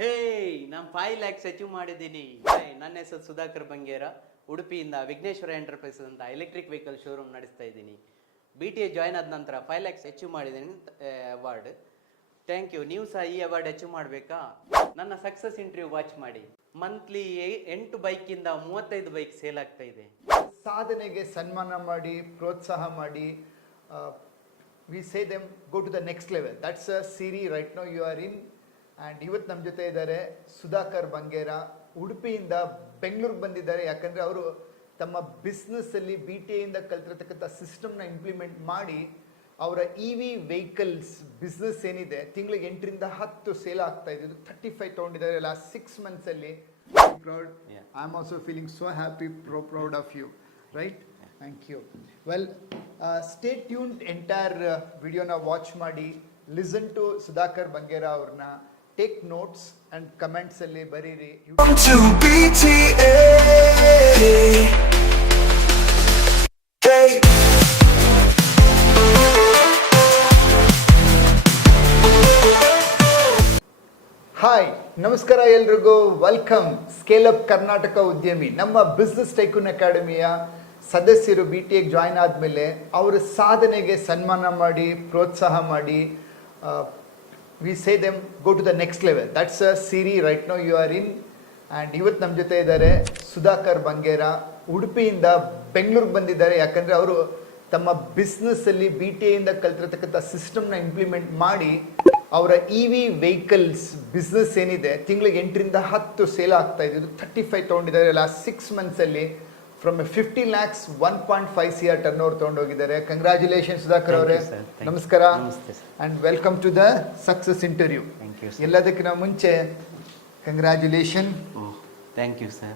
ಹೇ, ನಾನು 5 lakhs achieve ಮಾಡಿದ್ದೀನಿ. ನನ್ನ ಹೆಸರು ಸುಧಾಕರ್ ಬಂಗೇರ. ಉಡುಪಿಯಿಂದ ವಿಘ್ನೇಶ್ವರ ಎಂಟರ್ಪ್ರೈಸಸ್ ಅಂತ ಎಲೆಕ್ಟ್ರಿಕ್ ವೆಹಿಕಲ್ ಶೋರೂಮ್ ನಡೆಸ್ತಾ ಇದ್ದೀನಿ. BTA ಜಾಯ್ನ್ ಆದ ನಂತರ 5 ಲ್ಯಾಕ್ಸ್ ಅಚೀವ್ ಮಾಡಿದ್ದೀನಿ ಅವಾರ್ಡ್. Thank you. ನೀವು ಸಹ ಈ ಅವಾರ್ಡ್ ಅಚೀವ್ ಮಾಡಬೇಕಾ? ನನ್ನ ಸಕ್ಸಸ್ ಇಂಟರ್ವ್ಯೂ ವಾಚ್ ಮಾಡಿ. ಮಂತ್ಲಿ 8 ಬೈಕಿಂದ 35 ಬೈಕ್ ಸೇಲ್ ಆಗ್ತಾ ಇದೆ. ಸಾಧನೆಗೆ ಸನ್ಮಾನ ಮಾಡಿ, ಪ್ರೋತ್ಸಾಹ ಮಾಡಿ. We say them go to the next level. That's a series right now you are in. And ಇವತ್ತು ನಮ್ಮ ಜೊತೆ ಇದ್ದಾರೆ ಸುಧಾಕರ್ ಬಂಗೇರ. ಉಡುಪಿಯಿಂದ ಬೆಂಗಳೂರಿಗೆ ಬಂದಿದ್ದಾರೆ. ಯಾಕಂದರೆ ಅವರು ತಮ್ಮ ಬಿಸ್ನೆಸ್ಸಲ್ಲಿ BTA ಕಲ್ತಿರತಕ್ಕಂಥ ಸಿಸ್ಟಮ್ನ ಇಂಪ್ಲಿಮೆಂಟ್ ಮಾಡಿ ಅವರ EV ವೆಹಿಕಲ್ಸ್ ಬಿಸ್ನೆಸ್ ಏನಿದೆ ತಿಂಗಳಿಗೆ 8ರಿಂದ 10 ಸೇಲ್ ಆಗ್ತಾ ಇದೆ. 35 ತೊಗೊಂಡಿದ್ದಾರೆ ಲಾಸ್ಟ್ 6 ಮಂತ್ಸಲ್ಲಿ. Proud. I am also feeling so happy, proud of you. Right? Thank you. Well, stay tuned. Entire ವಿಡಿಯೋನ ವಾಚ್ ಮಾಡಿ, ಲಿಸನ್ ಟು ಸುಧಾಕರ್ ಬಂಗೇರ ಅವ್ರನ್ನ. ಟೇಕ್ ನೋಟ್ಸ್ ಆ್ಯಂಡ್ ಕಮೆಂಟ್ಸಲ್ಲಿ ಬರೀರಿ. ಹಾಯ್, ನಮಸ್ಕಾರ ಎಲ್ರಿಗೂ. ವೆಲ್ಕಮ್. ಸ್ಕೇಲ್ ಅಪ್ ಕರ್ನಾಟಕ ಉದ್ಯಮಿ. ನಮ್ಮ ಬಿಸ್ನೆಸ್ ಟೈಕೂನ್ ಅಕಾಡೆಮಿಯ ಸದಸ್ಯರು BTA ಜಾಯ್ನ್ ಆದಮೇಲೆ ಅವರ ಸಾಧನೆಗೆ ಸನ್ಮಾನ ಮಾಡಿ, ಪ್ರೋತ್ಸಾಹ ಮಾಡಿ. We say them go to the next level. That's a series right now you are in. And ಇವತ್ತು ನಮ್ಮ ಜೊತೆ ಇದ್ದಾರೆ ಸುಧಾಕರ್ ಬಂಗೇರ. ಉಡುಪಿಯಿಂದ ಬೆಂಗಳೂರಿಗೆ ಬಂದಿದ್ದಾರೆ. ಯಾಕಂದರೆ ಅವರು ತಮ್ಮ ಬಿಸ್ನೆಸ್ಸಲ್ಲಿ BTA ಕಲ್ತಿರತಕ್ಕಂಥ ಸಿಸ್ಟಮ್ನ ಇಂಪ್ಲಿಮೆಂಟ್ ಮಾಡಿ ಅವರ EV ವೆಹಿಕಲ್ಸ್ ಬಿಸ್ನೆಸ್ ಏನಿದೆ ತಿಂಗಳಿಗೆ 8ರಿಂದ 10 ಸೇಲ್ ಆಗ್ತಾ ಇದೆ. 35 ತೊಗೊಂಡಿದ್ದಾರೆ ಲಾಸ್ಟ್ 6 ಮಂತ್ಸಲ್ಲಿ. From 50 lakhs 1.5 CR turnover ತೊಗೊಂಡೋಗಿದ್ದಾರೆ. ಕಂಗ್ರ್ಯಾಚುಲೇಷನ್ ಸುಧಾಕರ್ ಅವರೇ. ನಮಸ್ಕಾರ. And welcome to the success interview. ಎಲ್ಲದಕ್ಕಿಂತ ಮುಂಚೆ congratulation. Thank you sir.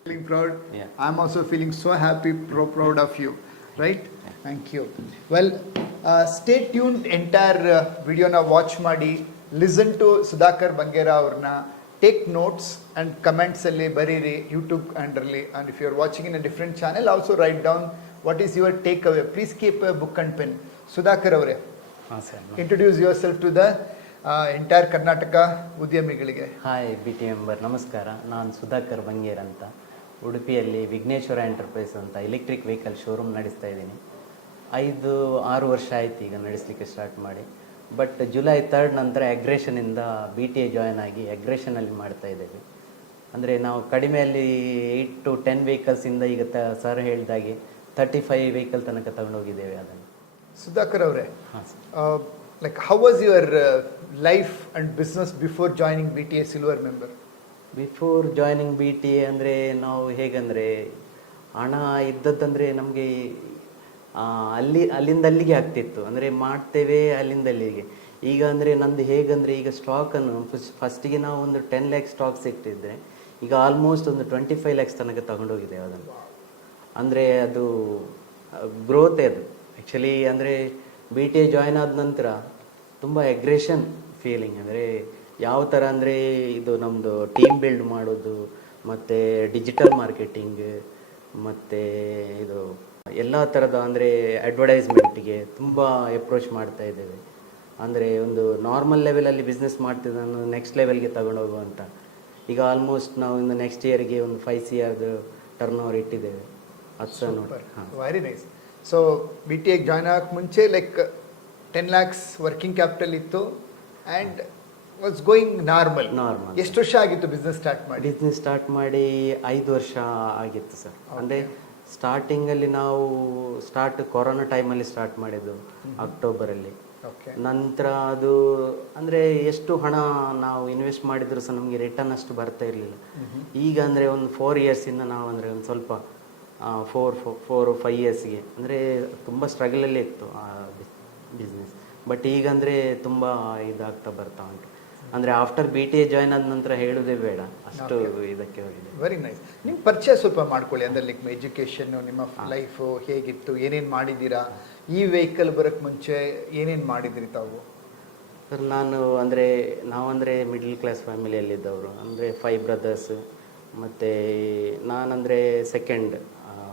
Feeling proud. I am also feeling so happy, proud of you. Right? Thank you. Well, stay tuned. Entire ವಿಡಿಯೋನ watch ಮಾಡಿ, listen to Sudhakar Bangera ಅವ್ರನ್ನ. Take notes and ಕಮೆಂಟ್ಸಲ್ಲಿ ಬರೀರಿ, YouTube ಆ್ಯಂಡ್ರಲ್ಲಿ. And if you are watching in a different channel, also write down what is your take away. Please keep a book and pen. Sudhakar ಅವರೇ, introduce yourself to the entire Karnataka ಉದ್ಯಮಿಗಳಿಗೆ. Hi BTA member, ನಮಸ್ಕಾರ. ನಾನು ಸುಧಾಕರ್ ಬಂಗೇರ್ ಅಂತ. ಉಡುಪಿಯಲ್ಲಿ Vighneshwara enterprise ಅಂತ electric vehicle showroom ನಡೆಸ್ತಾ ಇದ್ದೀನಿ. 5-6 ವರ್ಷ ಆಯ್ತು ಈಗ ನಡೆಸಲಿಕ್ಕೆ ಸ್ಟಾರ್ಟ್ ಮಾಡಿ. ಬಟ್ ಜುಲೈ 3rd ನಂತರ ಅಗ್ರೇಷನಿಂದ BTA ಜಾಯ್ನ್ ಆಗಿ ಅಗ್ರೇಷನಲ್ಲಿ ಮಾಡ್ತಾ ಇದ್ದೇವೆ. ಅಂದರೆ ನಾವು ಕಡಿಮೆಯಲ್ಲಿ 8 to 10 ವೆಹಿಕಲ್ಸಿಂದ ಈಗ ಸರ್ ಹೇಳಿದಾಗೆ 35 ವೆಹಿಕಲ್ ತನಕ ತಗೊಂಡೋಗಿದ್ದೇವೆ ಅದನ್ನು. ಸುಧಾಕರ್ ಅವರೇ, ಹಾಂ sir. Like how was your life and business before joining BTA silver member? Before joining BTA ಅಂದರೆ ನಾವು ಹೇಗಂದರೆ ಹಣ ಇದ್ದದ್ದಂದರೆ ನಮಗೆ ಅಲ್ಲಿಂದ ಅಲ್ಲಿಗೆ ಆಗ್ತಿತ್ತು. ಅಂದರೆ ಮಾಡ್ತೇವೆ ಅಲ್ಲಿಂದ ಅಲ್ಲಿಗೆ. ಈಗ ಅಂದರೆ ನಂದು ಹೇಗಂದರೆ ಈಗ ಸ್ಟಾಕನ್ನು ಫಸ್ಟಿಗೆ ನಾವು ಒಂದು 10 lakhs ಸ್ಟಾಕ್ಸ್ ಇಟ್ಟಿದ್ದರೆ ಈಗ ಆಲ್ಮೋಸ್ಟ್ ಒಂದು 25 lakhs ತನಕ ತಗೊಂಡೋಗಿದ್ದೇವೆ ಅದನ್ನು. ಅಂದರೆ ಅದು ಗ್ರೋತೆ ಅದು ಆ್ಯಕ್ಚುಲಿ. ಅಂದರೆ BTA ಜಾಯ್ನ್ ಆದ ನಂತರ ತುಂಬ ಅಗ್ರೆಷನ್ ಫೀಲಿಂಗ್. ಅಂದರೆ ಯಾವ ಥರ ಅಂದರೆ ಇದು ನಮ್ಮದು ಟೀಮ್ ಬಿಲ್ಡ್ ಮಾಡೋದು, ಮತ್ತು ಡಿಜಿಟಲ್ ಮಾರ್ಕೆಟಿಂಗ್, ಮತ್ತು ಇದು ಎಲ್ಲ ಥರದ ಅಂದರೆ ಅಡ್ವರ್ಟೈಸ್ಮೆಂಟಿಗೆ ತುಂಬ ಅಪ್ರೋಚ್ ಮಾಡ್ತಾ ಇದ್ದೇವೆ. ಅಂದರೆ ಒಂದು ನಾರ್ಮಲ್ ಲೆವೆಲಲ್ಲಿ ಬಿಸ್ನೆಸ್ ಮಾಡ್ತಿದ್ದನ್ನು ನೆಕ್ಸ್ಟ್ ಲೆವೆಲ್ಗೆ ತಗೊಂಡೋಗುವಂಥ. ಈಗ ಆಲ್ಮೋಸ್ಟ್ ನಾವು ಇನ್ನು ನೆಕ್ಸ್ಟ್ ಇಯರ್ಗೆ ಒಂದು 5 CR ಟರ್ನ್ ಓವರ್ ಇಟ್ಟಿದ್ದೇವೆ. ಅದು very nice. So BTA join ಆಗೋಕ್ಕೆ ಮುಂಚೆ ಲೈಕ್ 10 lakhs ವರ್ಕಿಂಗ್ ಕ್ಯಾಪಿಟಲ್ ಇತ್ತು ಆ್ಯಂಡ್ ವಾಸ್ ಗೋಯಿಂಗ್ ನಾರ್ಮಲ್. ಎಷ್ಟು ವರ್ಷ ಆಗಿತ್ತು ಬಿಸ್ನೆಸ್ ಸ್ಟಾರ್ಟ್ ಮಾಡಿ? ಬಿಸ್ನೆಸ್ ಸ್ಟಾರ್ಟ್ ಮಾಡಿ 5 ವರ್ಷ ಆಗಿತ್ತು ಸರ್. ಅಂದರೆ ಸ್ಟಾರ್ಟಿಂಗಲ್ಲಿ ನಾವು ಕೊರೋನಾ ಟೈಮಲ್ಲಿ ಸ್ಟಾರ್ಟ್ ಮಾಡಿದ್ದು ಅಕ್ಟೋಬರಲ್ಲಿ. ನಂತರ ಅದು ಅಂದರೆ ಎಷ್ಟು ಹಣ ನಾವು ಇನ್ವೆಸ್ಟ್ ಮಾಡಿದ್ರು ಸಹ ನಮಗೆ ರಿಟರ್ನ್ ಅಷ್ಟು ಬರ್ತಾ ಇರಲಿಲ್ಲ. ಈಗ ಅಂದರೆ ಒಂದು 4 yearsಯಿಂದ ನಾವು ಅಂದರೆ ಒಂದು ಸ್ವಲ್ಪ 4-5 yearsಗೆ ಅಂದರೆ ತುಂಬ ಸ್ಟ್ರಗಲಲ್ಲೇ ಇತ್ತು ಆ ಬಿಸ್ನೆಸ್. ಬಟ್ ಈಗ ಅಂದರೆ ತುಂಬ ಇದಾಗ್ತಾ ಬರ್ತಾ ಉಂಟು. ಅಂದರೆ ಆಫ್ಟರ್ BTA ಜಾಯ್ನ್ ಆದ ನಂತರ ಹೇಳೋದೇ ಬೇಡ, ಅಷ್ಟು ಇದಕ್ಕೆ ಹೋಗಿದೆ. Very nice. ನಿಮ್ಮ ಪರಿಚಯ ಸ್ವಲ್ಪ ಮಾಡ್ಕೊಳ್ಳಿ. ಅಂದರೆ ಲೈಕ್ ಎಜುಕೇಷನ್ನು, ನಿಮ್ಮ ಲೈಫು ಹೇಗಿತ್ತು, ಏನೇನು ಮಾಡಿದ್ದೀರಾ, ಈ ವೆಹಿಕಲ್ ಬರೋಕ್ಕೆ ಮುಂಚೆ ಏನೇನು ಮಾಡಿದಿರಿ ತಾವು? ಸರ್, ನಾವಂದರೆ ಮಿಡ್ಲ್ ಕ್ಲಾಸ್ ಫ್ಯಾಮಿಲಿಯಲ್ಲಿದ್ದವರು. ಅಂದರೆ 5 brothers, ಮತ್ತು ನಾನಂದರೆ ಸೆಕೆಂಡ್,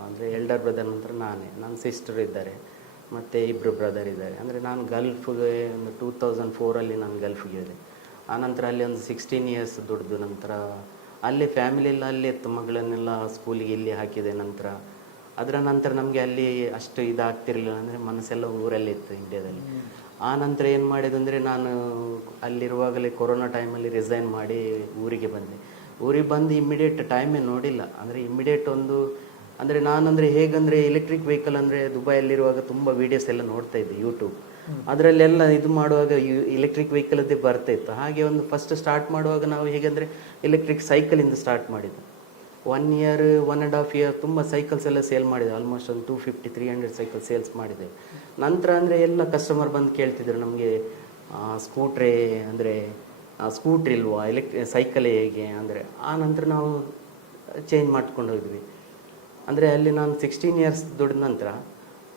ಅಂದರೆ ಎಲ್ಡರ್ ಬ್ರದರ್ ನಂತರ ನನ್ನ ಸಿಸ್ಟರ್ ಇದ್ದಾರೆ, ಮತ್ತು 2 ಬ್ರದರ್ ಇದ್ದಾರೆ. ಅಂದರೆ ನಾನು ಗಲ್ಫ್ಗೆ ಒಂದು 2004 ನಾನು ಗಲ್ಫ್ಗೆ ಹೋದೆ. ಆನಂತರ ಅಲ್ಲಿ ಒಂದು 16 ಇಯರ್ಸ್ ದುಡ್ದು ನಂತರ ಅಲ್ಲೇ ಫ್ಯಾಮಿಲಿ ಎಲ್ಲ ಅಲ್ಲೇ ಇತ್ತು, ಮಗಳನ್ನೆಲ್ಲ ಸ್ಕೂಲಿಗೆ ಇಲ್ಲಿ ಹಾಕಿದೆ. ನಂತರ ಅದರ ನಂತರ ನಮಗೆ ಅಲ್ಲಿ ಅಷ್ಟು ಇದಾಗ್ತಿರ್ಲಿಲ್ಲ, ಅಂದರೆ ಮನಸ್ಸೆಲ್ಲ ಊರಲ್ಲೇ ಇತ್ತು ಇಂಡಿಯಾದಲ್ಲಿ. ಆ ನಂತರ ಏನು ಮಾಡಿದಂದರೆ ನಾನು ಅಲ್ಲಿರುವಾಗಲೇ ಕೊರೋನಾ ಟೈಮಲ್ಲಿ ರಿಸೈನ್ ಮಾಡಿ ಊರಿಗೆ ಬಂದೆ. ಊರಿಗೆ ಬಂದು ಇಮ್ಮಿಡಿಯೇಟ್ ಟೈಮೇ ನೋಡಿಲ್ಲ, ಅಂದರೆ ಇಮ್ಮಿಡಿಯೇಟ್ ಒಂದು ಅಂದರೆ ನಾನಂದರೆ ಹೇಗಂದರೆ ಎಲೆಕ್ಟ್ರಿಕ್ ವೆಹಿಕಲ್ ಅಂದರೆ ದುಬೈಯಲ್ಲಿರುವಾಗ ತುಂಬ ವೀಡಿಯೋಸ್ ಎಲ್ಲ ನೋಡ್ತಾ ಇದ್ದೆ ಯೂಟ್ಯೂಬ್, ಅದರಲ್ಲೆಲ್ಲ ಇದು ಮಾಡುವಾಗ ಎಲೆಕ್ಟ್ರಿಕ್ ವೆಹಿಕಲದ್ದೇ ಬರ್ತಾ ಇತ್ತು. ಹಾಗೆ ಒಂದು ಫಸ್ಟ್ ಸ್ಟಾರ್ಟ್ ಮಾಡುವಾಗ ನಾವು ಹೇಗೆಂದರೆ ಎಲೆಕ್ಟ್ರಿಕ್ ಸೈಕಲಿಂದ ಸ್ಟಾರ್ಟ್ ಮಾಡಿದ್ದು. 1 ಇಯರ್ 1.5 ಇಯರ್ ತುಂಬ ಸೈಕಲ್ಸ್ ಎಲ್ಲ ಸೇಲ್ ಮಾಡಿದೆ. ಆಲ್ಮೋಸ್ಟ್ ಒಂದು 250-300 ಸೈಕಲ್ ಸೇಲ್ಸ್ ಮಾಡಿದೆ. ನಂತರ ಅಂದರೆ ಎಲ್ಲ ಕಸ್ಟಮರ್ ಬಂದು ಕೇಳ್ತಿದ್ರು ನಮಗೆ ಸ್ಕೂಟ್ರೇ ಅಂದರೆ ಸ್ಕೂಟ್ರ್ ಇಲ್ವಾ, ಸೈಕಲೇ ಹೇಗೆ ಅಂದರೆ. ಆ ನಂತರ ನಾವು ಚೇಂಜ್ ಮಾಡ್ಕೊಂಡು ಹೋದ್ವಿ. ಅಂದರೆ ಅಲ್ಲಿ ನಾನು 16 ಇಯರ್ಸ್ ದುಡಿದ ನಂತರ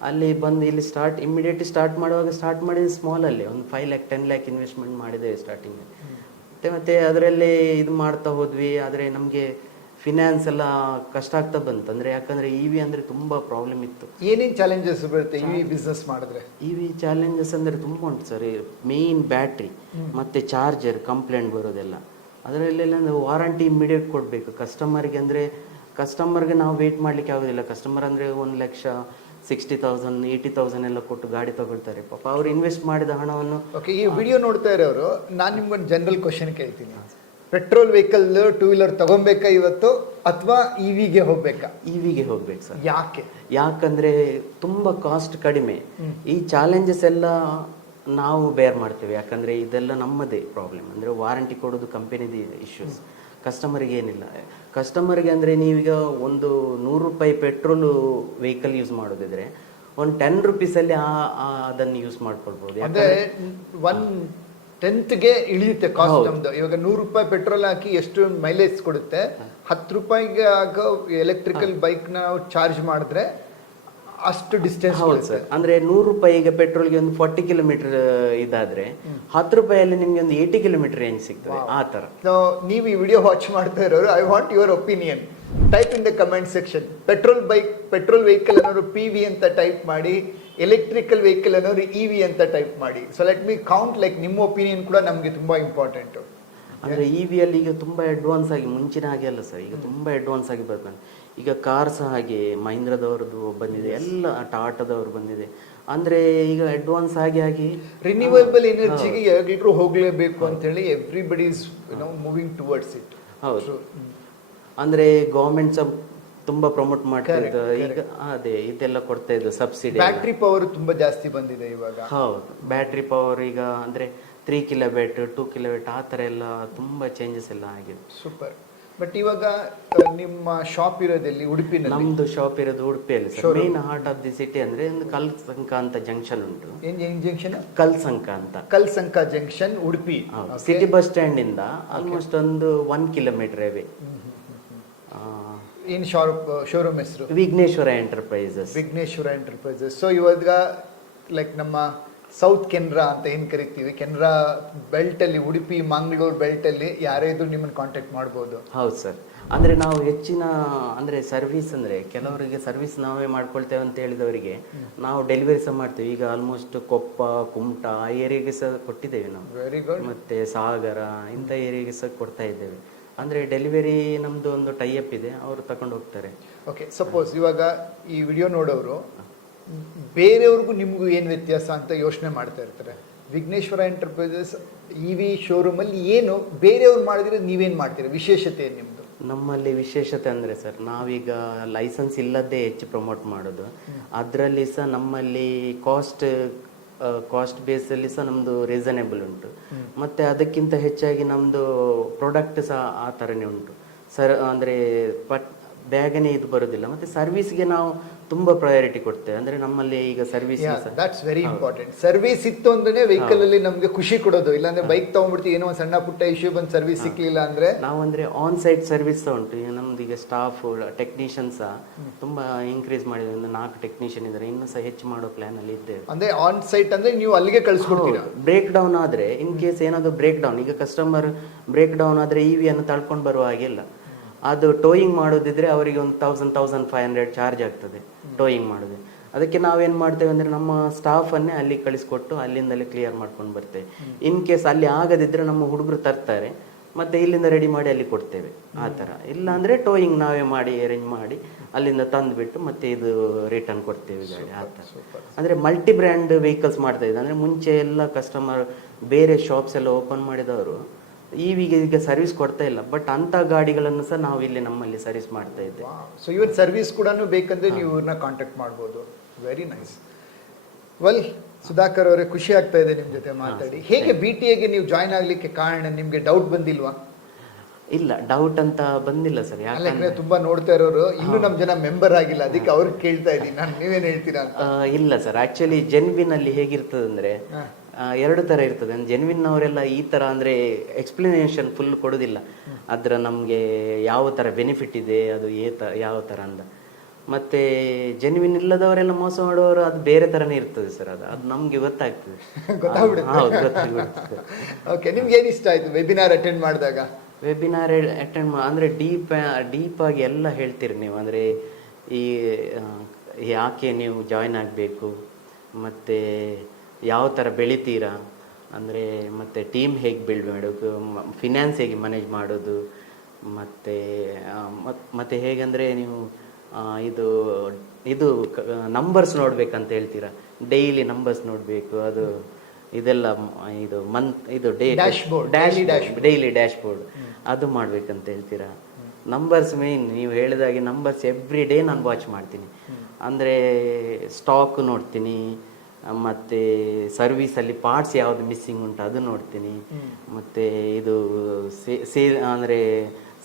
ಅಲ್ಲಿ ಬಂದು ಇಲ್ಲಿ ಇಮ್ಮಿಡಿಯೇಟ್ಲಿ ಸ್ಟಾರ್ಟ್ ಮಾಡಿದ ಸ್ಮಾಲಲ್ಲಿ ಒಂದು 5 ಲ್ಯಾಕ್ 10 ಲ್ಯಾಕ್ ಇನ್ವೆಸ್ಟ್ಮೆಂಟ್ ಮಾಡಿದ್ದೇವೆ ಸ್ಟಾರ್ಟಿಂಗ್. ಮತ್ತು ಅದರಲ್ಲಿ ಇದು ಮಾಡ್ತಾ ಹೋದ್ವಿ. ಆದರೆ ನಮಗೆ ಫಿನಾನ್ಸ್ ಎಲ್ಲ ಕಷ್ಟ ಆಗ್ತಾ ಬಂತು, ಅಂದರೆ ಯಾಕಂದರೆ ಇ ವಿ ಅಂದರೆ ತುಂಬ ಪ್ರಾಬ್ಲಮ್ ಇತ್ತು. ಏನೇನು ಚಾಲೆಂಜಸ್ ಬರುತ್ತೆ ಇ ವಿ ಬಿಸ್ನೆಸ್ ಮಾಡಿದ್ರೆ? ಇ ವಿ ಚಾಲೆಂಜಸ್ ಅಂದರೆ ತುಂಬ ಉಂಟು ಸರ್. ಮೇಯ್ನ್ ಬ್ಯಾಟ್ರಿ ಮತ್ತು ಚಾರ್ಜರ್ ಕಂಪ್ಲೇಂಟ್ ಬರೋದೆಲ್ಲ. ಅದರಲ್ಲೆಲ್ಲ ವಾರಂಟಿ ಇಮ್ಮಿಡಿಯೇಟ್ ಕೊಡಬೇಕು ಕಸ್ಟಮರ್ಗೆ. ಅಂದರೆ ಕಸ್ಟಮರ್ಗೆ ನಾವು ವೇಟ್ ಮಾಡಲಿಕ್ಕೆ ಆಗೋದಿಲ್ಲ. ಕಸ್ಟಮರ್ ಅಂದರೆ 1,60,000 80,000 ಎಲ್ಲ ಕೊಟ್ಟು ಗಾಡಿ ತಗೊಳ್ತಾರೆ. ಪಾಪ ಅವ್ರು ಇನ್ವೆಸ್ಟ್ ಮಾಡಿದ ಹಣವನ್ನು. ಓಕೆ, ಈ ವಿಡಿಯೋ ನೋಡ್ತಾ ಇರೋರು ನಾನು ನಿಮ್ಗೊಂದು ಜನರಲ್ ಕ್ವಶನ್ ಕೇಳ್ತೀನಿ. ಪೆಟ್ರೋಲ್ ವೆಹಿಕಲ್ 2 ವೀಲರ್ ತಗೊಬೇಕಾ ಇವತ್ತು, ಅಥವಾ ಇ ವಿಗೆ ಹೋಗ್ಬೇಕಾ? ಇ ವಿಗೆ ಹೋಗ್ಬೇಕು ಸರ್. ಯಾಕಂದ್ರೆ ತುಂಬ ಕಾಸ್ಟ್ ಕಡಿಮೆ. ಈ ಚಾಲೆಂಜಸ್ ಎಲ್ಲ ನಾವು ಬೇರ್ ಮಾಡ್ತೇವೆ, ಯಾಕಂದರೆ ಇದೆಲ್ಲ ನಮ್ಮದೇ ಪ್ರಾಬ್ಲಮ್. ಅಂದರೆ ವಾರಂಟಿ ಕೊಡೋದು ಕಂಪನಿದು ಇಶ್ಯೂಸ್, ಕಸ್ಟಮರ್ಗೆ ಏನಿಲ್ಲ. ಕಸ್ಟಮರ್ಗೆ ಅಂದರೆ ನೀವೀಗ ಒಂದು 100 ರೂಪಾಯಿ ಪೆಟ್ರೋಲು ವೆಹಿಕಲ್ ಯೂಸ್ ಮಾಡೋದಿದ್ರೆ ಒಂದು 10 ರೂಪೀಸಲ್ಲಿ ಅದನ್ನು ಯೂಸ್ ಮಾಡ್ಕೊಳ್ಬೋದು. ಅಂದರೆ 1/10ಗೆ ಇಳಿಯುತ್ತೆ ಕಾಸ್ಟ್ ನಮ್ದು. ಇವಾಗ 100 ರೂಪಾಯಿ ಪೆಟ್ರೋಲ್ ಹಾಕಿ ಎಷ್ಟು ಮೈಲೇಜ್ ಕೊಡುತ್ತೆ, 10 ರೂಪಾಯಿಗೆ ಆಗೋ ಎಲೆಕ್ಟ್ರಿಕಲ್ ಬೈಕ್ ನಾವು ಚಾರ್ಜ್ ಮಾಡಿದ್ರೆ ಅಷ್ಟು ಡಿಸ್ಟೆನ್ಸ್. ಹೌದು ಸರ್. ಅಂದರೆ 100 ರೂಪಾಯಿಗೆ ಪೆಟ್ರೋಲ್ಗೆ ಒಂದು 40 ಕಿಲೋಮೀಟರ್ ಇದಾದರೆ 10 ರೂಪಾಯಲ್ಲಿ ನಿಮಗೆ ಒಂದು 80 ಕಿಲೋಮೀಟರ್ ರೇಂಜ್ ಸಿಗ್ತದೆ. ಆ ಥರ. ನೀವು ಈ ವಿಡಿಯೋ ವಾಚ್ ಮಾಡ್ತಾ ಇರೋರು, I want your opinion. Type in the comment section. Petrol vehicle ಅನ್ನೋರು PV ಅಂತ ಟೈಪ್ ಮಾಡಿ, ಎಲೆಕ್ಟ್ರಿಕಲ್ ವೆಹಿಕಲ್ ಅನ್ನೋರು EV ಅಂತ ಟೈಪ್ ಮಾಡಿ. So let me count, like ನಿಮ್ಮ ಒಪಿನಿಯನ್ ಕೂಡ ನಮಗೆ ತುಂಬ ಇಂಪಾರ್ಟೆಂಟು. ಅಂದರೆ ಇ ವಿಯಲ್ಲಿ ಈಗ ತುಂಬ ಅಡ್ವಾನ್ಸ್ ಆಗಿ, ಮುಂಚಿನ ಹಾಗೆ ಅಲ್ಲ ಸರ್, ಈಗ ತುಂಬ ಅಡ್ವಾನ್ಸ್ ಆಗಿ ಬರ್ತಾನೆ. ಈಗ ಕಾರ್ ಸಹ ಹಾಗೆ ಮಹೀಂದ್ರದವ್ರದ್ದು ಬಂದಿದೆ, ಎಲ್ಲ ಟಾಟಾದವ್ರು ಬಂದಿದೆ. ಅಂದರೆ ಈಗ ಅಡ್ವಾನ್ಸ್ ಆಗಿ ರಿನ್ಯೂವಬಲ್ ಎನರ್ಜಿಗೆ ಎಲ್ಲರೂ ಹೋಗಲೇಬೇಕು ಅಂತ ಹೇಳಿ everybody is moving towards it. ಹೌದು. ಅಂದರೆ ಗೌರ್ಮೆಂಟ್ ಸಹ ತುಂಬ ಪ್ರಮೋಟ್ ಮಾಡ್ತಿದ್ದು. ಈಗ ಅದೇ ಇದೆಲ್ಲ ಕೊಡ್ತಾ ಇದ್ದು ಸಬ್ಸಿಡಿ. ಬ್ಯಾಟ್ರಿ ಪವರ್ ತುಂಬ ಜಾಸ್ತಿ ಬಂದಿದೆ ಇವಾಗ. ಹೌದು, ಬ್ಯಾಟ್ರಿ ಪವರ್ ಈಗ ಅಂದರೆ 3 ಕಿಲೋವ್ಯಾಟ್ 2 ಕಿಲೋವ್ಯಾಟ್ ಆ ಥರ ಎಲ್ಲ ತುಂಬ ಚೇಂಜಸ್ ಎಲ್ಲ ಆಗಿದೆ. ಸೂಪರ್. ಬಟ್ ಇವಾಗ ನಿಮ್ಮ ಶಾಪ್ ಇರೋದಲ್ಲಿ ಉಡುಪಿನಲ್ಲಿ? ನಮ್ದು ಶಾಪ್ ಇರೋದು ಉಡುಪಿಯಲ್ಲಿ sir. Main heart of the city ಅಂದರೆ ಒಂದು ಕಲ್ಸಂಕ ಅಂತ ಜಂಕ್ಷನ್ ಉಂಟು. ಏನ್ ಜಂಕ್ಷನ್? ಕಲ್ಸಂಕ ಅಂತ. Kalsanka junction, Udupi. City bus stand ಇಂದ ಆಲ್ಮೋಸ್ಟ್ ಒಂದು 1 ಕಿಲೋಮೀಟರ್ ಅವೇ. ಏನ್ ಶೋರೂಮ್ ಹೆಸರು? Vighneshwara enterprises. Vighneshwara enterprises. So ಇವಾಗ ಲೈಕ್ ನಮ್ಮ ಸೌತ್ ಕೆನರಾ ಅಂತ ಏನು ಕರಿತೀವಿ, ಕೆನರಾ ಬೆಲ್ಟ್ ಅಲ್ಲಿ, ಉಡುಪಿ ಮಂಗಳೂರು ಬೆಲ್ಟ್ ಅಲ್ಲಿ ಯಾರೇ ಇದ್ರು ನಿಮ್ಮನ್ನು ಕಾಂಟ್ಯಾಕ್ಟ್ ಮಾಡ್ಬೋದು. ಹೌದು ಸರ್. ಅಂದರೆ ನಾವು ಹೆಚ್ಚಿನ ಅಂದರೆ ಸರ್ವಿಸ್, ಅಂದರೆ ಕೆಲವರಿಗೆ ಸರ್ವಿಸ್ ನಾವೇ ಮಾಡ್ಕೊಳ್ತೇವೆ ಅಂತ ಹೇಳಿದವರಿಗೆ ನಾವು ಡೆಲಿವರಿ ಸಹ ಮಾಡ್ತೇವೆ. ಈಗ ಆಲ್ಮೋಸ್ಟ್ ಕೊಪ್ಪ, ಕುಮಟಾ ಆ ಏರಿಯಾಗೆ ಸಹ ಕೊಟ್ಟಿದ್ದೇವೆ ನಾವು. Very good. ಮತ್ತು ಸಾಗರ ಇಂಥ ಏರಿಯಾಗೆ ಸಹ ಕೊಡ್ತಾ ಇದ್ದೇವೆ. ಅಂದರೆ ಡೆಲಿವರಿ ನಮ್ಮದು ಒಂದು ಟೈಅಪ್ ಇದೆ, ಅವರು ತಗೊಂಡು ಹೋಗ್ತಾರೆ. ಓಕೆ, ಸಪೋಸ್ ಇವಾಗ ಈ ವಿಡಿಯೋ ನೋಡೋರು ಬೇರೆಯವ್ರಿಗೂ ನಿಮಗೂ ಏನು ವ್ಯತ್ಯಾಸ ಅಂತ ಯೋಚನೆ ಮಾಡ್ತಾ ಇರ್ತಾರೆ. ವಿಘ್ನೇಶ್ವರ ಎಂಟರ್ಪ್ರೈಸಸ್ EV ಶೋರೂಮಲ್ಲಿ ಏನು ಬೇರೆಯವ್ರು ಮಾಡಿದ್ರೆ ನೀವೇನು ಮಾಡ್ತೀರಾ? ವಿಶೇಷತೆ ಏನು ನಿಮ್ಮದು? ನಮ್ಮಲ್ಲಿ ವಿಶೇಷತೆ ಅಂದರೆ ಸರ್, ನಾವೀಗ ಲೈಸೆನ್ಸ್ ಇಲ್ಲದೇ ಹೆಚ್ಚು ಪ್ರಮೋಟ್ ಮಾಡೋದು. ಅದರಲ್ಲಿ ಸಹ ನಮ್ಮಲ್ಲಿ ಕಾಸ್ಟ್ ಬೇಸಲ್ಲಿ ಸಹ ನಮ್ಮದು ರೀಸನೇಬಲ್ ಉಂಟು. ಮತ್ತು ಅದಕ್ಕಿಂತ ಹೆಚ್ಚಾಗಿ ನಮ್ಮದು ಪ್ರಾಡಕ್ಟ್ ಸಹ ಆ ಥರನೇ ಉಂಟು ಸರ್. ಅಂದರೆ ಬೇಗನೆ ಇದು ಬರೋದಿಲ್ಲ. ಮತ್ತು ಸರ್ವಿಸ್ಗೆ ನಾವು ತುಂಬ ಪ್ರಯಾರಿಟಿ ಕೊಡ್ತೇವೆ. ಅಂದರೆ ನಮ್ಮಲ್ಲಿ ಈಗ service, that's very important. Service ಇತ್ತು ಅಂದ್ರೆ ವೆಹಿಕಲ್ ಅಲ್ಲಿ ನಮಗೆ ಖುಷಿ ಕೊಡೋದು. ಇಲ್ಲಾಂದ್ರೆ ಬೈಕ್ ತಗೊಂಡ್ಬಿಡ್ತೀವಿ, ಏನೋ ಒಂದು ಸಣ್ಣ ಪುಟ್ಟ ಇಶ್ಯೂ ಬಂದು ಸರ್ವಿಸ್ ಸಿಕ್ಲಿಲ್ಲ ಅಂದ್ರೆ ನಾವು ಅಂದರೆ ಆನ್ ಸೈಟ್ ಸರ್ವಿಸ್ ಸಹ ಉಂಟು. ಈಗ ನಮ್ದು ಈಗ ಸ್ಟಾಫ್ ಟೆಕ್ನಿಷಿಯನ್ ಸಹ ತುಂಬ ಇನ್ಕ್ರೀಸ್ ಮಾಡಿದೆ. ಒಂದು 4 ಟೆಕ್ನಿಷಿಯನ್ ಇದ್ದಾರೆ, ಇನ್ನೂ ಸಹ ಹೆಚ್ಚು ಮಾಡೋ ಪ್ಲಾನ್ ಅಲ್ಲಿ ಇದ್ದೇವೆ. ಅಂದ್ರೆ ಆನ್ ಸೈಟ್ ಅಂದ್ರೆ ನೀವು ಅಲ್ಲಿಗೆ ಕಳಿಸ್ಕೊಡ್ತೀರಾ? ಬ್ರೇಕ್ ಡೌನ್ ಆದರೆ, ಇನ್ ಕೇಸ್ ಏನಾದರೂ ಬ್ರೇಕ್ ಡೌನ್, ಈಗ ಕಸ್ಟಮರ್ ಬ್ರೇಕ್ ಡೌನ್ ಆದರೆ EV ಅನ್ನು ತಳ್ಕೊಂಡು ಬರುವ ಹಾಗಿಲ್ಲ. ಅದು ಟೋಯಿಂಗ್ ಮಾಡೋದಿದ್ರೆ ಅವರಿಗೆ ಒಂದು 1,000-1,500 ಚಾರ್ಜ್ ಆಗ್ತದೆ ಟೋಯಿಂಗ್ ಮಾಡೋದು. ಅದಕ್ಕೆ ನಾವೇನು ಮಾಡ್ತೇವೆ ಅಂದರೆ ನಮ್ಮ ಸ್ಟಾಫನ್ನೇ ಅಲ್ಲಿ ಕಳಿಸ್ಕೊಟ್ಟು ಅಲ್ಲಿಂದಲೇ ಕ್ಲಿಯರ್ ಮಾಡ್ಕೊಂಡು ಬರ್ತೇವೆ. ಇನ್ ಕೇಸ್ ಅಲ್ಲಿ ಆಗದಿದ್ದರೆ ನಮ್ಮ ಹುಡುಗರು ತರ್ತಾರೆ, ಮತ್ತೆ ಇಲ್ಲಿಂದ ರೆಡಿ ಮಾಡಿ ಅಲ್ಲಿ ಕೊಡ್ತೇವೆ ಆ ಥರ. ಇಲ್ಲ ಅಂದರೆ ಟೋಯಿಂಗ್ ನಾವೇ ಮಾಡಿ ಅರೇಂಜ್ ಮಾಡಿ ಅಲ್ಲಿಂದ ತಂದುಬಿಟ್ಟು ಮತ್ತೆ ಇದು ರಿಟರ್ನ್ ಕೊಡ್ತೇವೆ ಗಾಡಿ ಆ ಥರ. ಅಂದರೆ ಮಲ್ಟಿ ಬ್ರ್ಯಾಂಡ್ ವೆಹಿಕಲ್ಸ್ ಮಾಡ್ತಾ ಇದ್ದಾರೆ. ಅಂದರೆ ಮುಂಚೆ ಎಲ್ಲ ಕಸ್ಟಮರ್ ಬೇರೆ ಶಾಪ್ಸ್ ಎಲ್ಲ ಓಪನ್ ಮಾಡಿದವರು ಈಗ ಸರ್ವಿಸ್ ಕೊಡ್ತಾ ಇಲ್ಲ, ಬಟ್ ಅಂಥ ಗಾಡಿಗಳನ್ನು ಸಹ ನಾವು ಇಲ್ಲಿ ನಮ್ಮಲ್ಲಿ ಸರ್ವಿಸ್ ಮಾಡ್ತಾ ಇದ್ದೇವೆ. ಸೊ ಇವನ್ ಸರ್ವಿಸ್ ಕೂಡ ಬೇಕಂದ್ರೆ ನೀವು ಇವ್ರನ್ನ ಕಾಂಟ್ಯಾಕ್ಟ್ ಮಾಡ್ಬೋದು. Very nice. ವೆಲ್ ಸುಧಾಕರ್ ಅವರೇ, ಖುಷಿ ಆಗ್ತಾ ಇದೆ ನಿಮ್ಮ ಜೊತೆ ಮಾತಾಡಿ. ಹೇಗೆ BTA ನೀವು ಜಾಯ್ನ್ ಆಗ್ಲಿಕ್ಕೆ ಕಾರಣ? ನಿಮ್ಗೆ ಡೌಟ್ ಬಂದಿಲ್ವಾ? ಇಲ್ಲ, ಡೌಟ್ ಅಂತ ಬಂದಿಲ್ಲ ಸರ್. ಯಾಕಂದ್ರೆ ತುಂಬಾ ನೋಡ್ತಾ ಇರೋರು ಇನ್ನೂ ನಮ್ ಜನ ಮೆಂಬರ್ ಆಗಿಲ್ಲ, ಅದಕ್ಕೆ ಅವ್ರಿಗೆ ಕೇಳ್ತಾ ಇದ್ದೀನಿ ನಾನು, ನೀವೇನ್ ಹೇಳ್ತೀರಾ ಅಂತ. ಇಲ್ಲ ಸರ್, ಆಕ್ಚುಲಿ ಜೆನ್ವಿನ್ ಅಲ್ಲಿ ಹೇಗಿರ್ತದೆ ಅಂದ್ರೆ ಎರಡು ತರ ಇರ್ತದೆ. ಜೆನ್ವಿನ್ ಅವರೆಲ್ಲ ಈ ತರ ಅಂದ್ರೆ ಎಕ್ಸ್ಪ್ಲನೇಷನ್ ಫುಲ್ ಕೊಡೋದಿಲ್ಲ, ಅದ್ರ ನಮ್ಗೆ ಯಾವ ತರ ಬೆನಿಫಿಟ್ ಇದೆ, ಅದು ಯಾವ ತರ ಅಂತ. ಮತ್ತೆ ಜೆನ್ವಿನ್ ಇಲ್ಲದವರೆಲ್ಲ ಮೋಸ ಮಾಡುವವರು ಅದು ಬೇರೆ ತರನೇ ಇರ್ತದೆ ಸರ್. ಅದು ನಮ್ಗೆ ಗೊತ್ತಾಗ್ತದೆ. ಹೌದು, ಗೊತ್ತಾಗ್ತದೆ. ಓಕೆ, ನಿಮ್ಗೆ ಏನ್ ಇಷ್ಟ ಆಯ್ತು ವೆಬಿನಾರ್ ಅಟೆಂಡ್ ಮಾಡಿದಾಗ? ವೆಬಿನಾರ್ ಅಟೆಂಡ್ ಅಂದರೆ ಡೀಪ್ ಆಗಿ ಎಲ್ಲ ಹೇಳ್ತೀರಿ ನೀವು. ಅಂದರೆ ಈ ಯಾಕೆ ನೀವು ಜಾಯ್ನ್ ಆಗಬೇಕು, ಮತ್ತು ಯಾವ ಥರ ಬೆಳಿತೀರಾ, ಅಂದರೆ ಮತ್ತು ಟೀಮ್ ಹೇಗೆ ಬಿಲ್ಡ್ ಮಾಡೋದು, ಫಿನಾನ್ಸ್ ಹೇಗೆ ಮ್ಯಾನೇಜ್ ಮಾಡೋದು, ಮತ್ತು ಹೇಗಂದರೆ ನೀವು ಇದು ಇದು ನಂಬರ್ಸ್ ನೋಡ್ಬೇಕಂತ ಹೇಳ್ತೀರಾ, ಡೈಲಿ ನಂಬರ್ಸ್ ನೋಡಬೇಕು, ಅದು ಇದೆಲ್ಲ ಇದು ಇದು ಡೈಲಿ ಡ್ಯಾಶ್ ಬೋರ್ಡ್ ಅದು ಮಾಡ್ಬೇಕಂತ ಹೇಳ್ತೀರಾ. ನಂಬರ್ಸ್ ಮೇನ್, ನೀವು ಹೇಳಿದಾಗೆ ನಂಬರ್ಸ್ ಎವ್ರಿ ಡೇ ನಾನು ವಾಚ್ ಮಾಡ್ತೀನಿ. ಅಂದರೆ ಸ್ಟಾಕ್ ನೋಡ್ತೀನಿ, ಮತ್ತು ಸರ್ವಿಸಲ್ಲಿ ಪಾರ್ಟ್ಸ್ ಯಾವುದು ಮಿಸ್ಸಿಂಗ್ ಉಂಟು ಅದು ನೋಡ್ತೀನಿ, ಮತ್ತು ಇದು ಅಂದರೆ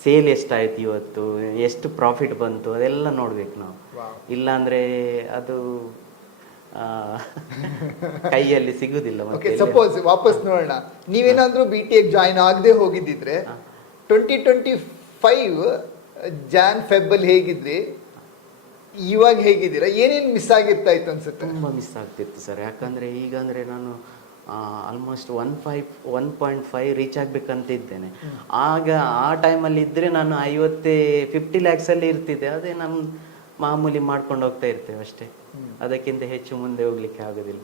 ಸೇಲ್ ಎಷ್ಟಾಯ್ತು ಇವತ್ತು, ಎಷ್ಟು ಪ್ರಾಫಿಟ್ ಬಂತು, ಅದೆಲ್ಲ ನೋಡ್ಬೇಕು ನಾವು. ಇಲ್ಲಾಂದರೆ ಅದು ಕೈಯಲ್ಲಿ ಸಿಗುದಿಲ್ಲ. ಸಪೋಸ್ ವಾಪಸ್ ನೋಡೋಣ, ನೀವೇನಾದ್ರೂ BTA ಜಾಯಿನ್ ಆಗದೆ ಹೋಗಿದ್ದಿದ್ರೆ 2025 ಜಾನ್ ಫೆಬ್ ಅಲ್ಲಿ ಹೇಗಿದ್ರಿ, ಇವಾಗ ಹೇಗಿದ್ದೀರಾ, ಏನೇನು ಮಿಸ್ ಆಗಿರ್ತಾ ಇತ್ತು ಅನ್ಸುತ್ತೆ? ತುಂಬ ಮಿಸ್ ಆಗ್ತಿತ್ತು ಸರ್. ಯಾಕಂದರೆ ಈಗ ಅಂದರೆ ನಾನು ಆಲ್ಮೋಸ್ಟ್ 1.5 ರೀಚ್ ಆಗ್ಬೇಕಂತ ಇದ್ದೇನೆ. ಆಗ ಆ ಟೈಮಲ್ಲಿ ಇದ್ದರೆ ನಾನು 50 lakhs ಇರ್ತಿದ್ದೆ. ಅದೇ ನಾನು ಮಾಮೂಲಿ ಮಾಡ್ಕೊಂಡು ಹೋಗ್ತಾ ಇರ್ತೇವೆ ಅಷ್ಟೇ, ಅದಕ್ಕಿಂತ ಹೆಚ್ಚು ಮುಂದೆ ಹೋಗ್ಲಿಕ್ಕೆ ಆಗೋದಿಲ್ಲ.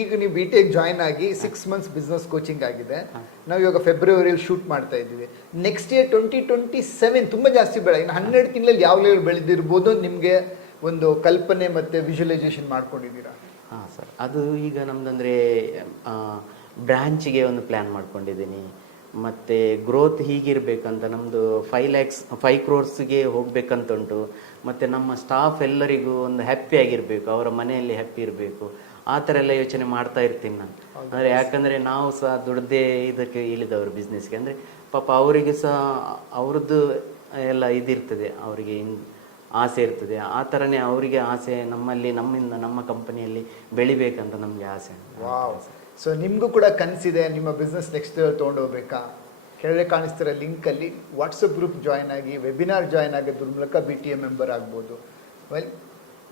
ಈಗ ನೀವು BTA ಜಾಯಿನ್ ಆಗಿ 6 months ಬಿಸ್ನೆಸ್ ಕೋಚಿಂಗ್ ಆಗಿದೆ. ನಾವು ಇವಾಗ ಫೆಬ್ರವರಿಯಲ್ಲಿ ಶೂಟ್ ಮಾಡ್ತಾ ಇದ್ದೀವಿ. ನೆಕ್ಸ್ಟ್ ಇಯರ್ 2027 ತುಂಬಾ ಜಾಸ್ತಿ ಬೇಡ, ಇನ್ನು 12 ತಿಂಗಳಲ್ಲಿ ಯಾವ ಲೆವೆಲ್ ಬೆಳೆದಿರ್ಬೋದು ನಿಮಗೆ ಒಂದು ಕಲ್ಪನೆ ಮತ್ತೆ ವಿಜುವಲೈಸೇಷನ್ ಮಾಡ್ಕೊಂಡಿದ್ದೀರಾ? ಹಾಂ ಸರ್, ಅದು ಈಗ ನಮ್ದಂದರೆ ಬ್ರ್ಯಾಂಚಿಗೆ ಒಂದು ಪ್ಲ್ಯಾನ್ ಮಾಡ್ಕೊಂಡಿದ್ದೀನಿ. ಮತ್ತು ಗ್ರೋತ್ ಹೀಗಿರಬೇಕಂತ ನಮ್ಮದು 5 crores ಹೋಗ್ಬೇಕಂತ ಉಂಟು. ಮತ್ತು ನಮ್ಮ ಸ್ಟಾಫ್ ಎಲ್ಲರಿಗೂ ಒಂದು ಹ್ಯಾಪಿ ಆಗಿರಬೇಕು, ಅವರ ಮನೆಯಲ್ಲಿ ಹ್ಯಾಪಿ ಇರಬೇಕು, ಆ ಥರ ಎಲ್ಲ ಯೋಚನೆ ಮಾಡ್ತಾ ಇರ್ತೀನಿ ನಾನು. ಅಂದರೆ ಯಾಕಂದರೆ ನಾವು ಸಹ ದುಡ್ದೇ ಇದಕ್ಕೆ ಇಳಿದವರು ಬಿಸ್ನೆಸ್ಗೆ. ಅಂದರೆ ಪಾಪ ಅವರಿಗೆ ಸಹ ಅವ್ರದ್ದು ಎಲ್ಲ ಇದಿರ್ತದೆ, ಅವರಿಗೆ ಆಸೆ ಇರ್ತದೆ. ಆ ಥರನೇ ಅವರಿಗೆ ಆಸೆ, ನಮ್ಮಿಂದ ನಮ್ಮ ಕಂಪನಿಯಲ್ಲಿ ಬೆಳಿಬೇಕಂತ ನಮಗೆ ಆಸೆ. ಸೊ ನಿಮಗೂ ಕೂಡ ಕನಸಿದೆ ನಿಮ್ಮ ಬಿಸ್ನೆಸ್ ನೆಕ್ಸ್ಟ್ ತೊಗೊಂಡೋಗ್ಬೇಕಾ? ಕೆಳಗೆ ಕಾಣಿಸ್ತಿರೋ ಲಿಂಕಲ್ಲಿ ವಾಟ್ಸಪ್ ಗ್ರೂಪ್ ಜಾಯ್ನ್ ಆಗಿ ವೆಬಿನಾರ್ ಜಾಯ್ನ್ ಆಗೋದ್ರ ಮೂಲಕ BTA ಮೆಂಬರ್ ಆಗ್ಬೋದು. ವೆಲ್,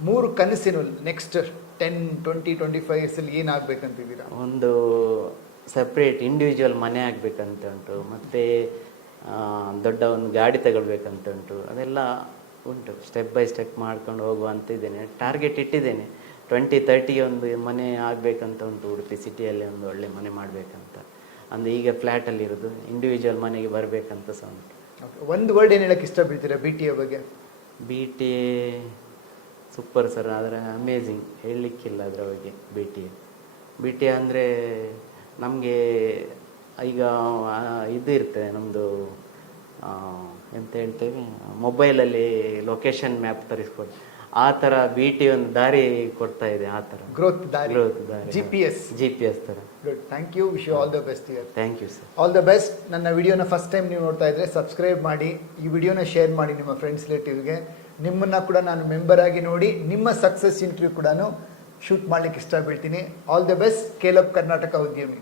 3 ಕನಸಿನ ನೆಕ್ಸ್ಟ್ 10, 20, 25 years ಏನಾಗಬೇಕಂತಿದ್ದೀರಾ? ಒಂದು ಸಪ್ರೇಟ್ ಇಂಡಿವಿಜುವಲ್ ಮನೆ ಆಗಬೇಕಂತ ಉಂಟು, ಮತ್ತು ದೊಡ್ಡ ಒಂದು ಗಾಡಿ ತಗೊಳ್ಬೇಕಂತ ಉಂಟು. ಅದೆಲ್ಲ ಉಂಟು, ಸ್ಟೆಪ್ ಬೈ ಸ್ಟೆಪ್ ಮಾಡ್ಕೊಂಡು ಹೋಗುವಂತ ಇದ್ದೇನೆ. ಟಾರ್ಗೆಟ್ ಇಟ್ಟಿದ್ದೇನೆ 2030 ಒಂದು ಮನೆ ಆಗಬೇಕಂತ ಉಂಟು. ಉಡುಪಿ ಸಿಟಿಯಲ್ಲಿ ಒಂದು ಒಳ್ಳೆ ಮನೆ ಮಾಡಬೇಕಂತ. ಅಂದರೆ ಈಗ ಫ್ಲ್ಯಾಟಲ್ಲಿ ಇರೋದು, ಇಂಡಿವಿಜುವಲ್ ಮನೆಗೆ ಬರಬೇಕಂತ ಸಹ ಉಂಟು. ಒಂದು ವರ್ಡ್ ಏನು ಹೇಳಕ್ಕೆ ಇಷ್ಟಪಡ್ತೀರಾ BTA ಬಗ್ಗೆ? BTA ಸೂಪರ್ ಸರ್, ಆದರೆ ಅಮೇಝಿಂಗ್, ಹೇಳಲಿಕ್ಕಿಲ್ಲ ಅದರ ಬಗ್ಗೆ. BTA ಅಂದರೆ ನಮಗೆ ಈಗ ಇದು ಇರ್ತದೆ ನಮ್ಮದು, ಎಂತ ಹೇಳ್ತೇವೆ, ಮೊಬೈಲಲ್ಲಿ ಲೊಕೇಶನ್ ಮ್ಯಾಪ್ ತರಿಸ್ಕೊಡಿ, ಆ ಥರ BTA ಒಂದು ದಾರಿ ಕೊಡ್ತಾ ಇದೆ. ಆ ಥರ ಗ್ರೋತ್ ದಾರಿ, GPS ಥರ. Good, thank you, wish you all the best year. Thank you sir, all the best. ನನ್ನ ವಿಡಿಯೋನ ಫಸ್ಟ್ ಟೈಮ್ ನೀವು ನೋಡ್ತಾ ಇದ್ರೆ ಸಬ್ಸ್ಕ್ರೈಬ್ ಮಾಡಿ, ಈ ವಿಡಿಯೋನ ಶೇರ್ ಮಾಡಿ ನಿಮ್ಮ ಫ್ರೆಂಡ್ಸ್ ರಿಲೇಟಿವ್ಗೆ. ನಿಮ್ಮನ್ನ ಕೂಡ ನಾನು ಮೆಂಬರ್ ಆಗಿ ನೋಡಿ ನಿಮ್ಮ ಸಕ್ಸಸ್ ಇಂಟರ್ವ್ಯೂ ಕೂಡ ಶೂಟ್ ಮಾಡ್ಲಿಕ್ಕೆ ಇಷ್ಟಪಡ್ತೀನಿ. All the best, scale up Karnataka ಉದ್ಯಮಿ.